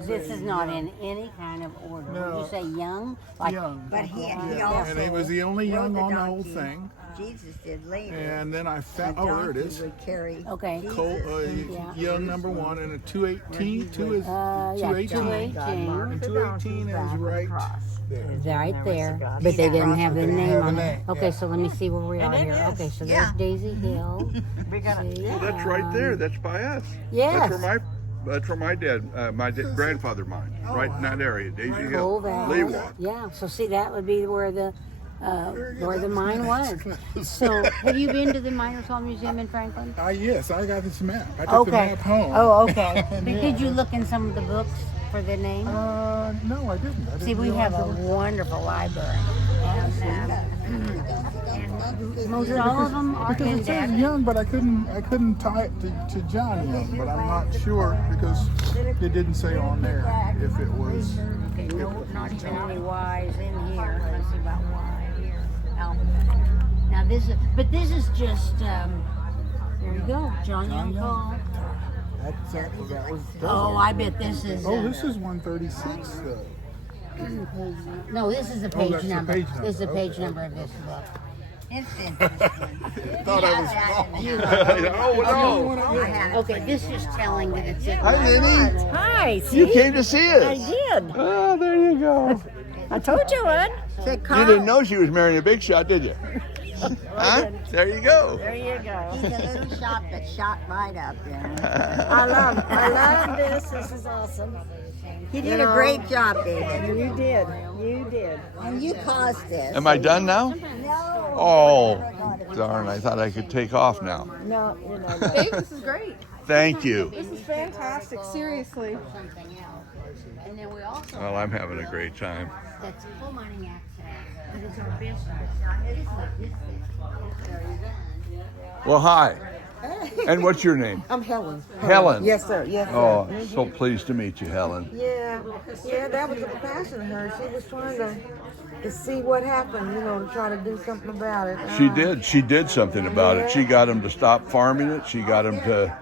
Yeah, this is not in any kind of order. No. You say young? Like, Young. But he And also he was the only young rode on the donkey. whole thing. Jesus did later. And then I The found, oh, there it donkey is. would carry Okay. Jesus. Yeah. Young number one, and a 218. Two is Yeah, 218. 218. And 218 is right there. Right there. But they didn't have the They didn't name have a on name, it. Okay, yeah. so let me see where we are here. is. Okay, so there's Yeah. Daisy Hill. We got it. See, Well, that's right there. That's by us. Yes. That's where my grandfather mined. Right in that area, Daisy Coal Hill, Valley. Leewalk. Yeah, so see, that would be where the mine was. So, have you been to the Miners Hall Museum in Franklin? Yes, I got this map. I took the Okay. map home. Oh, okay. But Yeah. did you look in some of the books for the name? No, I didn't. See, we have a wonderful library. And most all of them are Because in it says depth. Young, but I couldn't tie it to John Young, but I'm not sure because it didn't say on there if it was. Okay, no, not even any Y's in here. Let's see about Y here. Now this is just, there you go, John Young Call. That was. Oh, I bet this is. Oh, this is 136. No, this is the Oh, page that's the number. page number. This is the page Okay. number of this book. It's interesting. Thought I was wrong. Oh, no. I had it Okay, this is telling that it's in. Hi, Lenny. Hi, see? You came to see us. I did. Oh, there you go. I told you I would. Say, You Carl, didn't know she was marrying a big shot, did you? Huh? There you go. There you go. he's a little shot that shot right up there. I love this. This is awesome. He did a great job, David. You did. You did. And you caused this. Am I done now? No. Oh, darn. I thought I could take off now. No, you're not. Dave, this is great. Thank you. This is fantastic. Seriously. Something else. And then we also. Well, I'm having a great time. That's coal mining access. But it's our Bestor. It is like this. Well, hi. And what's your name? I'm Helen. Helen. Yes, sir. Yes, sir. Oh, so pleased to meet you, Helen. Yeah, that was a passion of hers. She was trying to see what happened, to try to do something about it. She did. She did something about it. She got them to stop farming it. She got them to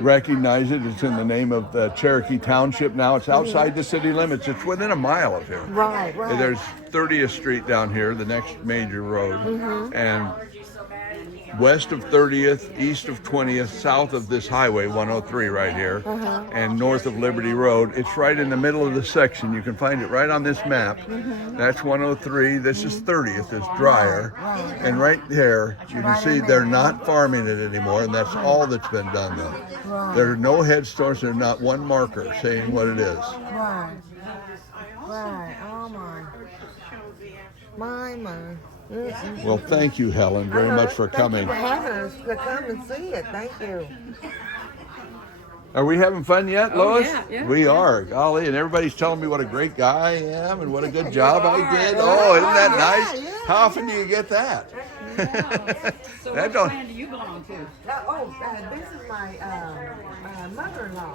recognize it. It's in the name of the Cherokee Township now. It's outside the city limits. It's within a mile of here. Right. There's 30th Street down here, the next major road, and west of 30th, east of 20th, south of this highway, 103 right here, and north of Liberty Road. It's right in the middle of the section. You can find it right on this map. That's 103. This is 30th. It's drier. And right there, you can see they're not farming it anymore, and that's all that's been done, though. There are no headstones. There's not one marker saying what it is. Right. Right. Oh, my. My. Well, thank you, Helen, very much for coming. Thank you for having us to come and see it. Thank you. Are we having fun yet, Lois? yeah, we are. Golly, and everybody's telling me what a great guy I am and what a good job I did. Oh, isn't that nice? yeah. How often do you get that? So That what don't- clan do you belong to? This is my mother-in-law.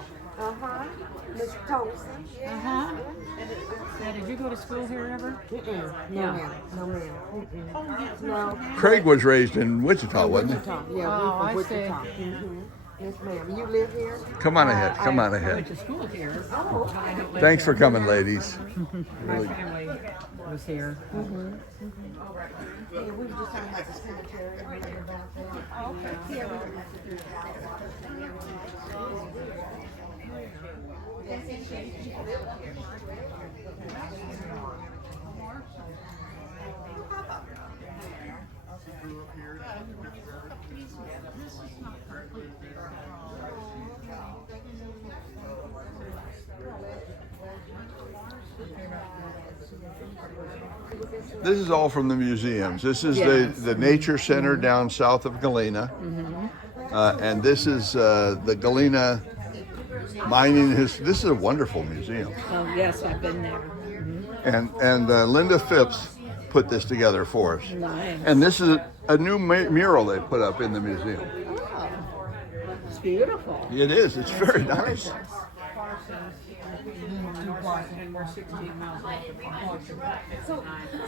Miss Tolson. Now, did you go to school here ever? No, ma'am. No, ma'am. No. Craig was raised in Wichita, wasn't he? Wichita. Yeah, Oh, we're I from see. Wichita. Yes, ma'am. You live here? Come on ahead. Come on I ahead. went to school here. Thanks for coming, ladies. My family was here. Yeah, we were just talking about the cemetery and reading about that. Yeah, This is all from the museums. This is the Nature Center down south of Galena. And this is the Galena mining. This is a wonderful museum. Oh, yes, I've been there. And Linda Phipps put this together for us. Nice. And this is a new mural they put up in the museum. Oh, it's beautiful. It is. It's very nice.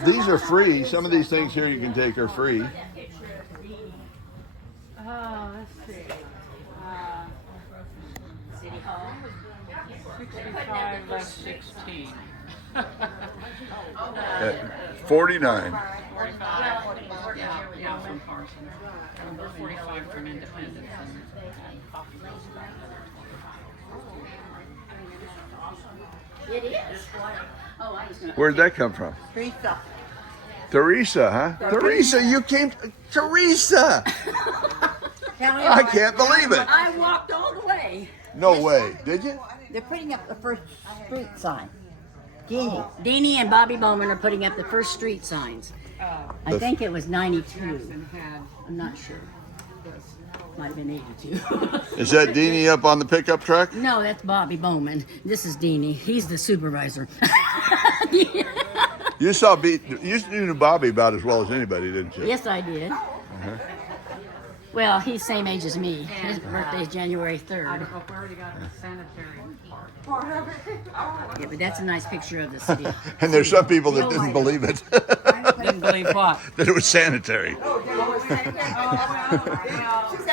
These are free. Some of these things here you can take are free. Let's see. City Hall. 65 less 16. 49. 45. Yeah, from Carson. 45 from Independence. It is. Where'd that come from? Teresa. Teresa, huh? Teresa, you came. Teresa! I can't believe it. I walked all the way. No way. Did you? They're putting up the first street sign. Jeannie. Deanie and Bobby Bowman are putting up the first street signs. I think it was 92. I'm not sure. Might have been 82. Is that Deanie up on the pickup truck? No, that's Bobby Bowman. This is Deanie. He's the supervisor. You knew Bobby about as well as anybody, didn't you? Yes, I did. Well, he's same age as me. His birthday's January 3rd. We already got the sanitary part. Yeah, but that's a nice picture of the city. And there's some people that didn't believe it. Didn't believe what? That it was sanitary. She said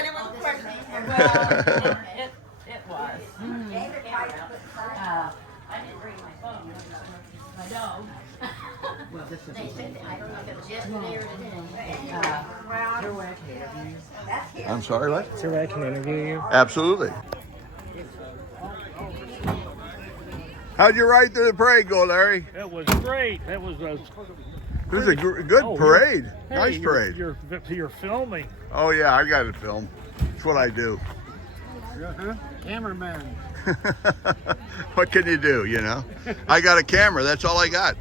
it was pregnant. Well, it was. I didn't bring my phone. My dog. Well, this is They said, I don't know if it was yesterday or today. I'm sorry, what? So I can interview you? Absolutely. How'd you ride through the parade go, Larry? That was great. That was a. It was a good parade. Hey, Nice parade. You're filming. Oh, yeah, I got to film. That's what I do. Cameraman. What can you do, you know? I got a camera. That's all I got.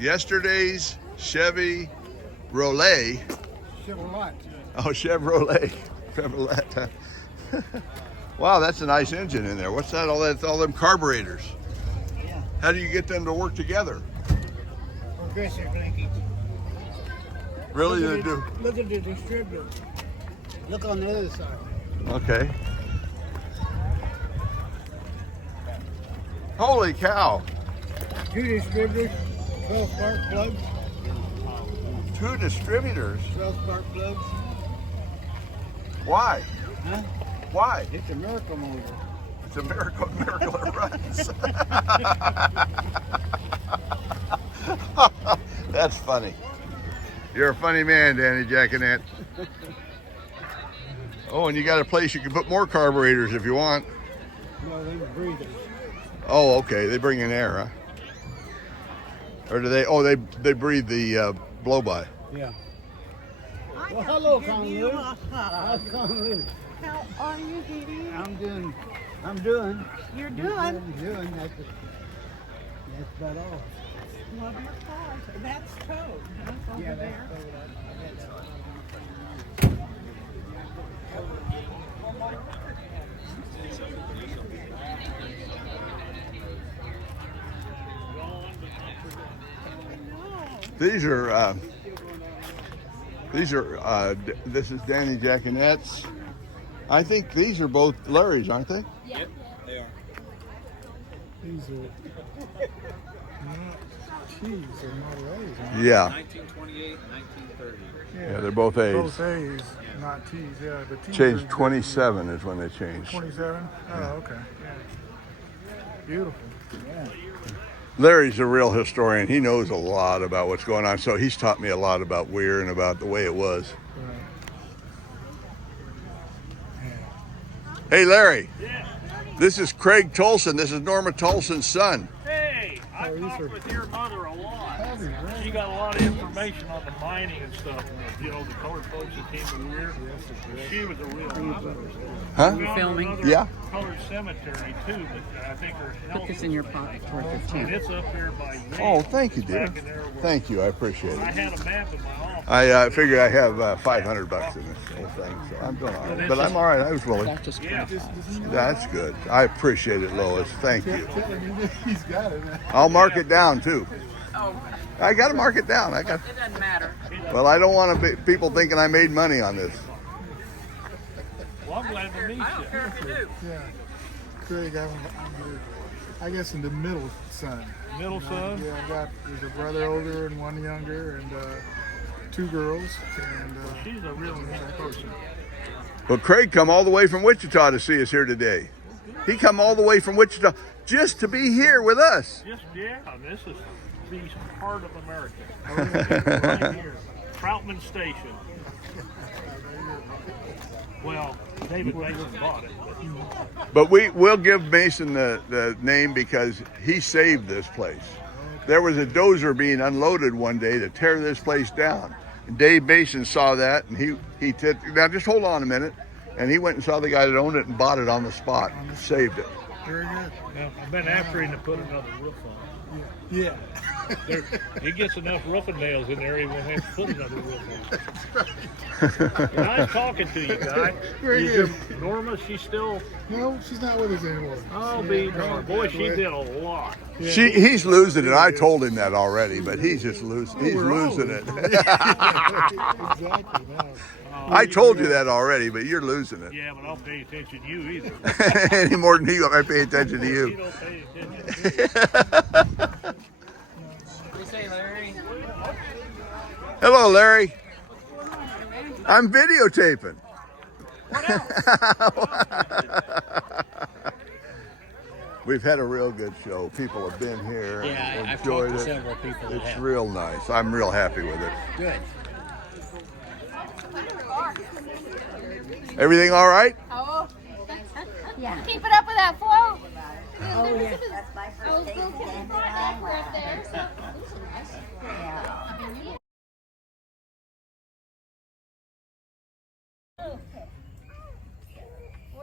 Yesterday's Chevy Rollet. Chevrolet. Oh, Chevrolet. Chevrolet. Wow, that's a nice engine in there. What's that? All them carburetors. Yeah. How do you get them to work together? Progressive linkage. Really, they do. Look at the distributor. Look on the other side. Okay. Holy cow! 2 distributors, 12 spark plugs. 2 distributors. 12 spark plugs. Why? Huh? Why? It's a miracle motor. It's a miracle that runs. That's funny. You're a funny man, Danny Jacquinet. Oh, and you got a place you can put more carburetors if you want. No, they're breathers. Oh, okay. They bring in air, huh? Or do they? Oh, they breathe the blow-by. Yeah. Well, hello, Conlou. How's Conlou? How are you, Dee? I'm doing. You're I'm doing. That's about all. Love your car. That's towed. That's over Yeah, there. This is Danny Jacquinet's. I think these are both Larry's, aren't they? Yep, they are. These are not T's, they're Model A's. Huh? Yeah. 1928 and 1930. Yeah, they're both A's. Both A's, not T's. Yeah, the T's Changed are 27 is when they changed. 27. Oh, okay. Yeah. Beautiful. Yeah. Larry's a real historian. He knows a lot about what's going on, so he's taught me a lot about Weir and about the way it was. Right. Hey, Larry. Yeah. This is Craig Tolson. This is Norma Tolson's son. Hey, I talked with your mother a lot. She got a lot of information on the mining and stuff, and the colored folks that came to Weir. She was a real Huh? We found Filming? another Yeah. colored cemetery too, but I think her Put this in your pocket for and 15. it's up here by Weir. Oh, thank you, dear. Back in there where- Thank you. I appreciate I it. had a map in my office. I figured I have $500 in this whole thing, so I'm doing all right. But I'm all right. I was willing. Yeah. That's good. I appreciate it, Lois. Thank you. He's got it. I'll mark it down too. Oh, I got to mark it down. it doesn't matter. Well, I don't want people thinking I made money on this. Well, I'm glad to meet I don't you. care if you do. Yeah. Craig, I'm I guess in the middle son. Middle son? Yeah, there's a brother older and one younger, and 2 girls. And She's a real nice person. Well, Craig come all the way from Wichita to see us here today. He come all the way from Wichita just to be here with us. This is the heart of America. Right here. Troutman Station. Well, David Mason bought it. But we'll give Mason the name because he saved this place. There was a dozer being unloaded one day to tear this place down. And Dave Mason saw that, and he now just hold on a minute. And he went and saw the guy that owned it and bought it on the spot. Saved it. Very good. Now, I've been after him to put another roof on. Yeah. He gets enough roofing nails in there, he won't have to put another roof on. Nice talking to you, guy. Very Is good. Norma, she's still... No, she's not with us anymore. Oh, be darned. Boy, she did a lot. Yeah. He's losing it. I told him that already, but he's just losing. He's We're all losing it. Exactly. No. I told you that already, but you're losing it. Yeah, but I don't pay attention to you either. Any more than I pay attention to You you. don't pay attention. We say Larry. Hello, Larry. I'm videotaping. We've had a real good show. People have been here and Yeah, I've enjoyed talked to it. several people that It's have. real nice. I'm real happy with it. Good. Everything all right? Oh, Yeah. keep it up with that flow. Oh, yeah. That's my I was first day looking again. for an anchor up there.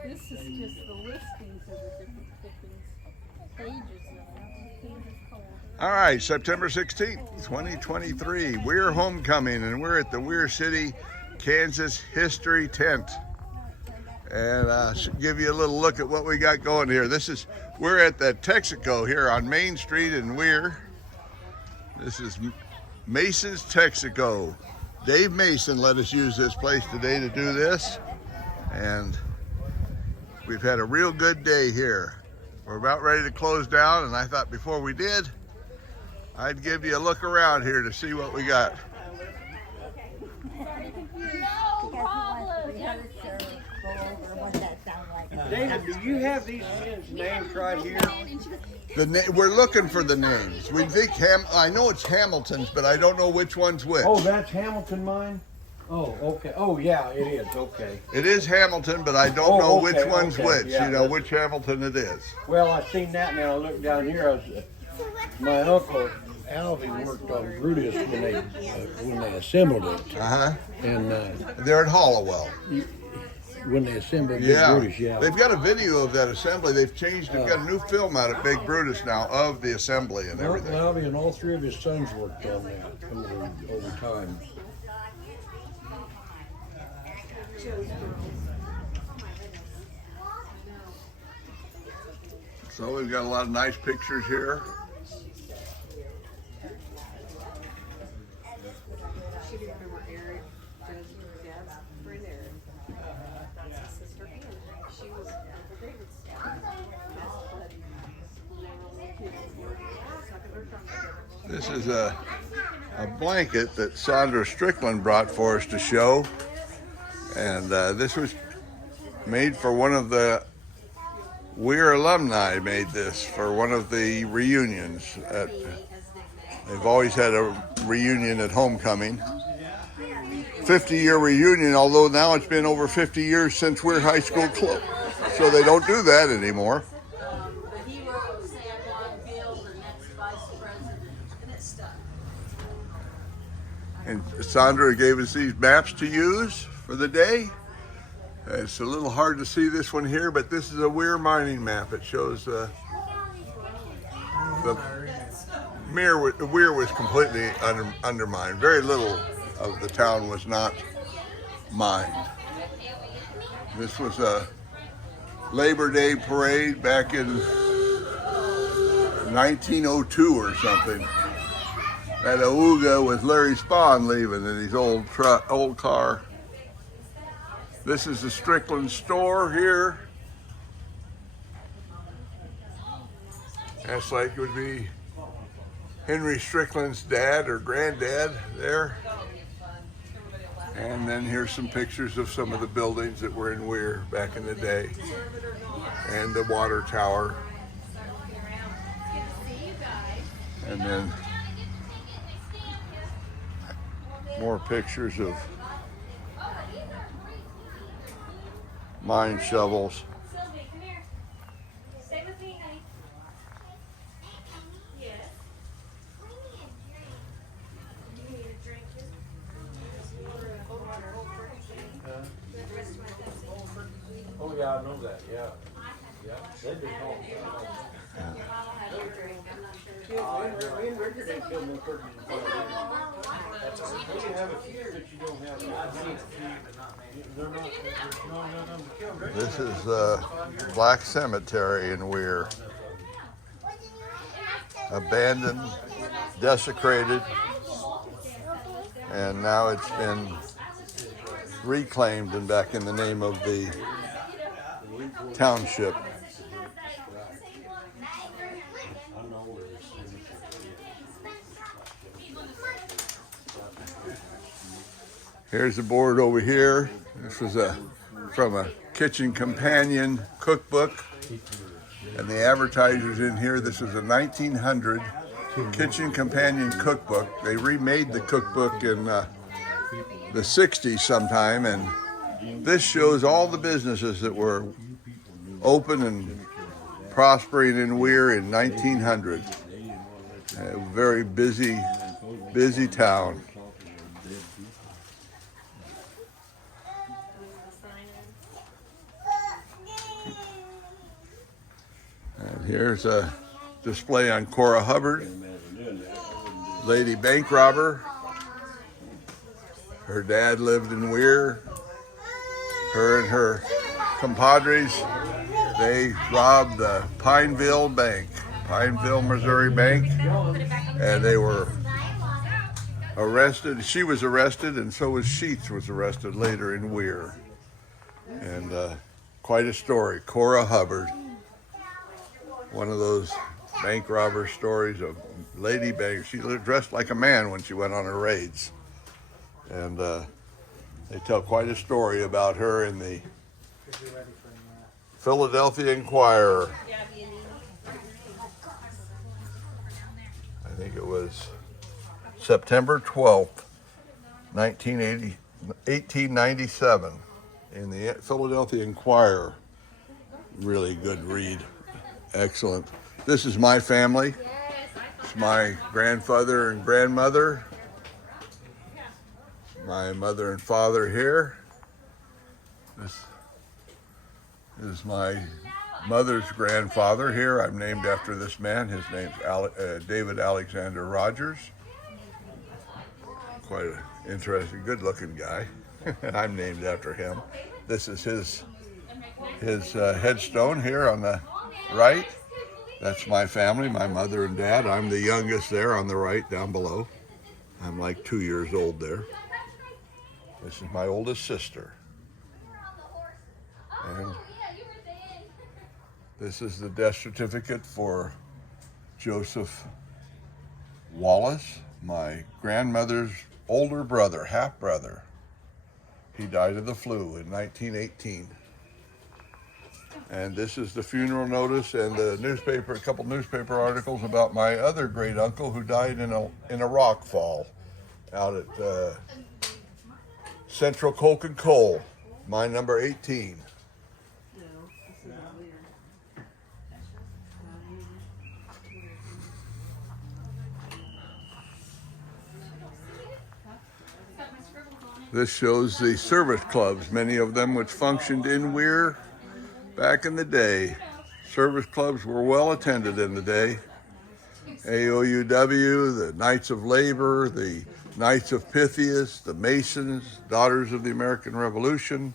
This is just the listings of the different pages All right, September 16th, 2023. We're homecoming, and we're at the Weir City, Kansas History Tent. And should give you a little look at what we got going here. We're at the Texaco here on Main Street in Weir. This is Mason's Texaco. Dave Mason let us use this place today to do this. And we've had a real good day here. We're about ready to close down, and I thought before we did, I'd give you a look around here to see what we got. No problem. David, do you have these men's names right here? We're looking for the names. We think I know it's Hamilton's, but I don't know which one's which. Oh, that's Hamilton mine? Oh, okay. Oh, yeah, it is. Okay. It is Hamilton, but I don't know okay, which one's okay, which. yeah, You know which Hamilton it is. Well, I seen that now. I looked down here. My uncle Alvy worked on Brutus when they assembled it, and They're at Hollowell. when they assembled Big Yeah. Brutus, yeah. They've got a video of that assembly. They've got a new film out at Big Brutus now of the assembly and Uncle everything. Alvy and all three of his sons worked on that over time. So we've got a lot of nice pictures here. This is a blanket that Sandra Strickland brought for us to show. And this was made for one of the Weir alumni made this for one of the reunions. They've always had a reunion at homecoming. 50-year reunion, although now it's been over 50 years since Weir High School closed. So they don't do that anymore. And Sandra gave us these maps to use for the day. It's a little hard to see this one here, but this is a Weir mining map. It shows the Weir was completely undermined. Very little of the town was not mined. This was a Labor Day parade back in 1902 or something. At Auga with Larry Spahn leaving in his old car. This is the Strickland store here. That's like it would be Henry Strickland's dad or granddad there. And then here's some pictures of some of the buildings that were in Weir back in the day. And the water tower. And then more pictures of mine shovels. Oh yeah, I know that. Yeah, yeah. They've been home. This is Black Cemetery in Weir. Abandoned, desecrated, and now it's been reclaimed and back in the name of the township. Here's the board over here. This was from a Kitchen Companion cookbook. And the advertisers in here, this is a 1900 Kitchen Companion cookbook. They remade the cookbook in the 60s sometime, and this shows all the businesses that were open and prospering in Weir in 1900. A very busy town. And here's a display on Cora Hubbard, lady bank robber. Her dad lived in Weir. Her and her compadres, they robbed the Pineville Bank, Pineville, Missouri Bank, and they were arrested. She was arrested, and so was Sheets was arrested later in Weir. And quite a story. Cora Hubbard, one of those bank robber stories of lady bank. She dressed like a man when she went on her raids. And they tell quite a story about her in the Philadelphia Inquirer. I think it was September 12th, 1897 in the Philadelphia Inquirer. Really good read. Excellent. This is my family. It's my grandfather and grandmother. My mother and father here. This is my mother's grandfather here. I'm named after this man. His name's David Alexander Rogers. Quite an interesting, good-looking guy. I'm named after him. This is his headstone here on the right. That's my family, my mother and dad. I'm the youngest there on the right, down below. I'm like 2 years old there. This is my oldest sister. And this is the death certificate for Joseph Wallace, my grandmother's older brother, half-brother. He died of the flu in 1918. And this is the funeral notice and the newspaper, a couple newspaper articles about my other great uncle who died in a rock fall out at Central Coke and Coal, mine number 18. This shows the service clubs, many of them which functioned in Weir back in the day. Service clubs were well attended in the day. AOUW, the Knights of Labor, the Knights of Pythias, the Masons, Daughters of the American Revolution,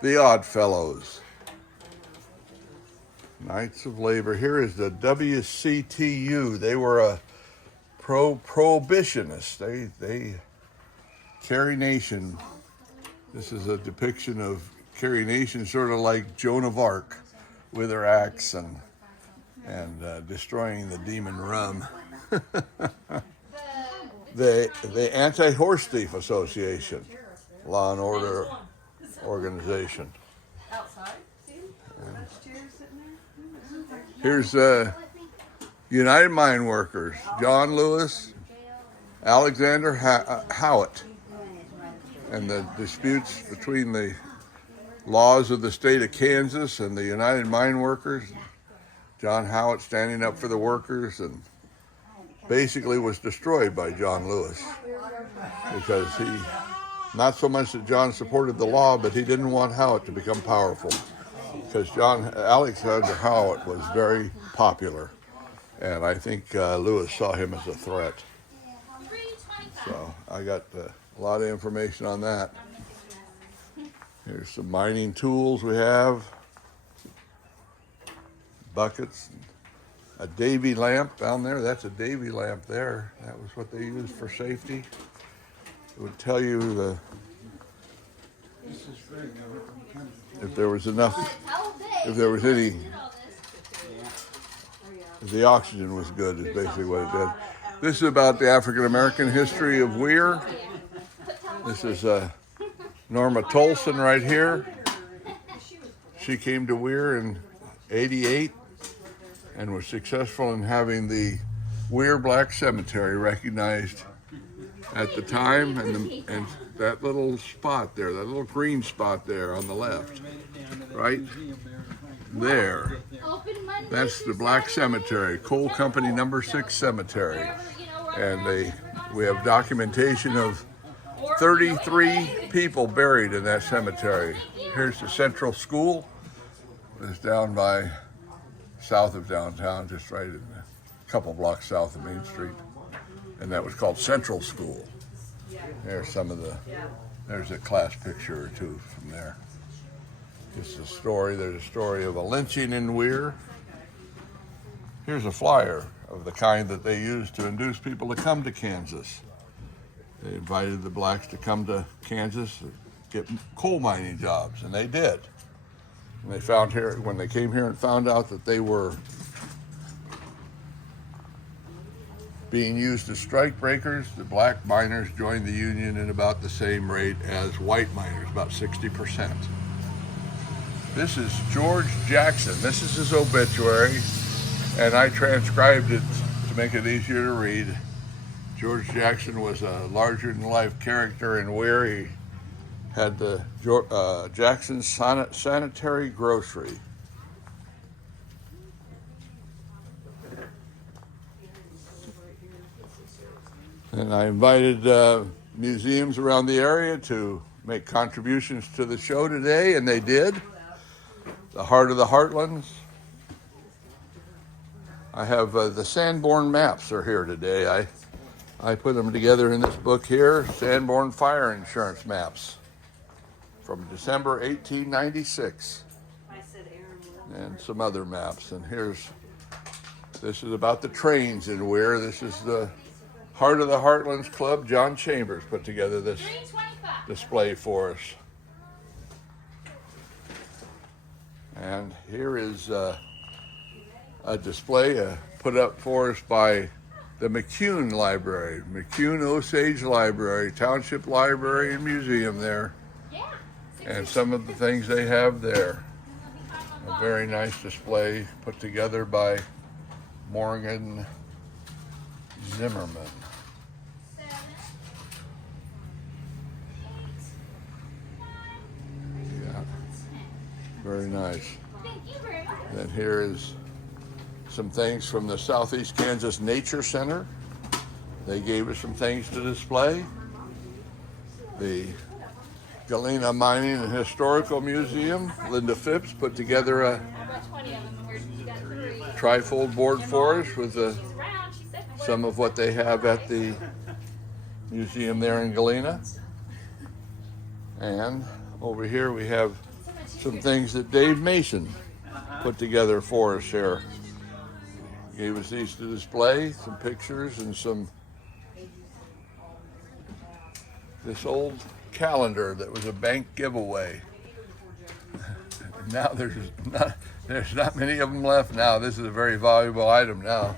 the Odd Fellows. Knights of Labor. Here is the WCTU. They were a prohibitionist. They Carrie Nation. This is a depiction of Carrie Nation, sort of like Joan of Arc, with her axe and destroying the demon rum. The Anti-Horse Thief Association. law and order organization. Here's United Mine Workers, John Lewis, Alexander Howitt, and the disputes between the laws of the state of Kansas and the United Mine Workers. John Howitt standing up for the workers, and basically was destroyed by John Lewis because he, not so much that John supported the law, but he didn't want Howitt to become powerful, because Alexander Howitt was very popular, and I think Lewis saw him as a threat. So I got a lot of information on that. Here's some mining tools we have. Buckets. A Davy lamp down there. That's a Davy lamp there. That was what they used for safety. It would tell you if there was enough, if there was any, if the oxygen was good, is basically what it did. This is about the African American history of Weir. This is Norma Tolson right here. She came to Weir in '88 and was successful in having the Weir Black Cemetery recognized at the time, and that little spot there, that little green spot there on the left, right there, that's the Black Cemetery, Coal Company number 6 cemetery, and we have documentation of 33 people buried in that cemetery. Here's the Central School. It's down by south of downtown, just right in a couple blocks south of Main Street, and that was called Central School. There's some of there's a class picture or two from there. This is a story, there's a story of a lynching in Weir. Here's a flyer of the kind that they used to induce people to come to Kansas. They invited the blacks to come to Kansas to get coal mining jobs, and they did. And they found here, when they came here and found out that they were being used as strike breakers, the black miners joined the union at about the same rate as white miners, about 60%. This is George Jackson. This is his obituary, and I transcribed it to make it easier to read. George Jackson was a larger-than-life character in Weir. He had the Jackson's Sanitary Grocery. And I invited museums around the area to make contributions to the show today, and they did. The Heart of the Heartlands. I have the Sanborn maps are here today. I put them together in this book here, Sanborn Fire Insurance Maps from December 1896, and some other maps. And this is about the trains in Weir. This is the Heart of the Heartlands Club. John Chambers put together this display for us. And here is a display put up for us by the McCune Library, McCune Osage Library, Township Library and Museum there. And some of the things they have there. A very nice display put together by Morgan Zimmerman. Yeah, very nice. Then here is some things from the Southeast Kansas Nature Center. They gave us some things to display. The Galena Mining and Historical Museum, Linda Phipps put together a trifold board for us with some of what they have at the museum there in Galena. And over here we have some things that Dave Mason put together for us here. Gave us these to display, some pictures and this old calendar that was a bank giveaway. Now there's not many of them left now. This is a very valuable item now.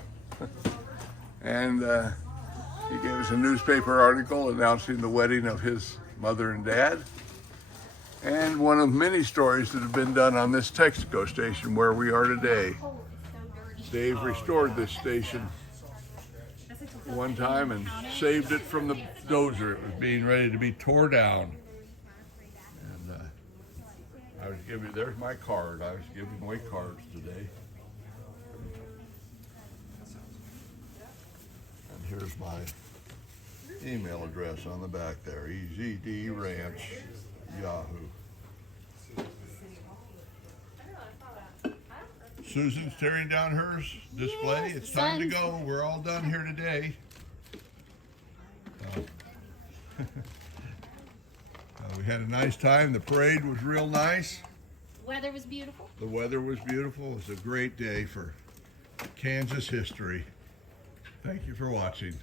And he gave us a newspaper article announcing the wedding of his Mother and Dad, and one of many stories that have been done on this Texaco station where we are today. Dave restored this station one time and saved it from the dozer. It was being ready to be tore down. And I was giving, there's my card. I was giving away cards today. And here's my email address on the back there, EZD Ranch, Yahoo. Susan's tearing down hers display. It's time to go. We're all done here today. We had a nice time. The parade was real nice. Weather was beautiful. The weather was beautiful. It was a great day for Kansas history. Thank you for watching.